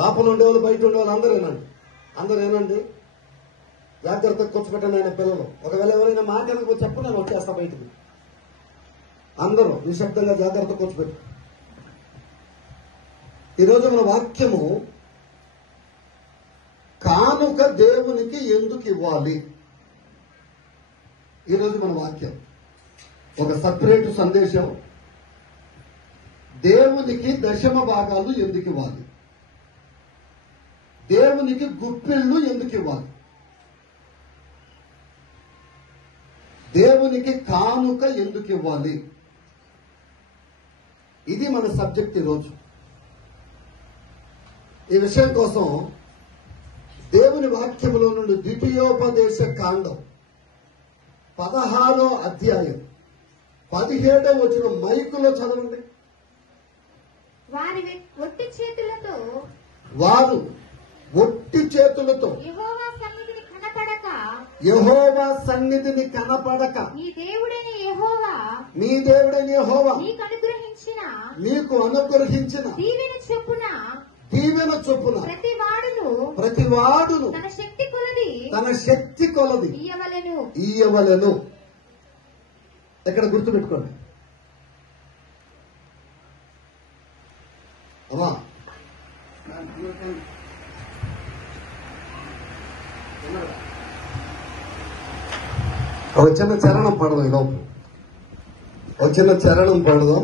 లోపల ఉండేవాళ్ళు బయట ఉండేవాళ్ళు అందరూ ఏనండి జాగ్రత్తగా కూర్చోబెట్టండి ఆయన పిల్లలు. ఒకవేళ ఎవరైనా మాట అనకపోతే చెప్పు, నేను వచ్చేస్తా బయటికి. అందరూ నిశ్శబ్దంగా జాగ్రత్తగా కూర్చోబెట్టు. ఈరోజు మన వాక్యము కానుక దేవునికి ఎందుకు ఇవ్వాలి. ఈరోజు మన వాక్యం ఒక సపరేట్ సందేశం. దేవునికి దశమ భాగాలు ఎందుకు ఇవ్వాలి, దేవునికి గుప్పిళ్ళు ఎందుకు ఇవ్వాలి, దేవునికి కానుక ఎందుకు ఇవ్వాలి, ఇది మన సబ్జెక్ట్ ఈరోజు. ఈ విషయం కోసం దేవుని వాక్యములో నుండి ద్వితీయోపదేశ కాండం 16వ అధ్యాయం 17వ వచనం మైకులో చదవండి. వారు ఒట్టి చేతులతో యెహోవా సన్నిధిని కనపడక నీ దేవుడైన యెహోవా మీకు అనుగ్రహించిన దీవెన చొప్పున ప్రతివాడును తన శక్తి కొలది ఇయ్యవలెను. ఎక్కడ గుర్తుపెట్టుకోండి అమ్మా. ఒక చిన్న చరణం పడదాం, ఈలోపు ఒక చిన్న చరణం పడదాం.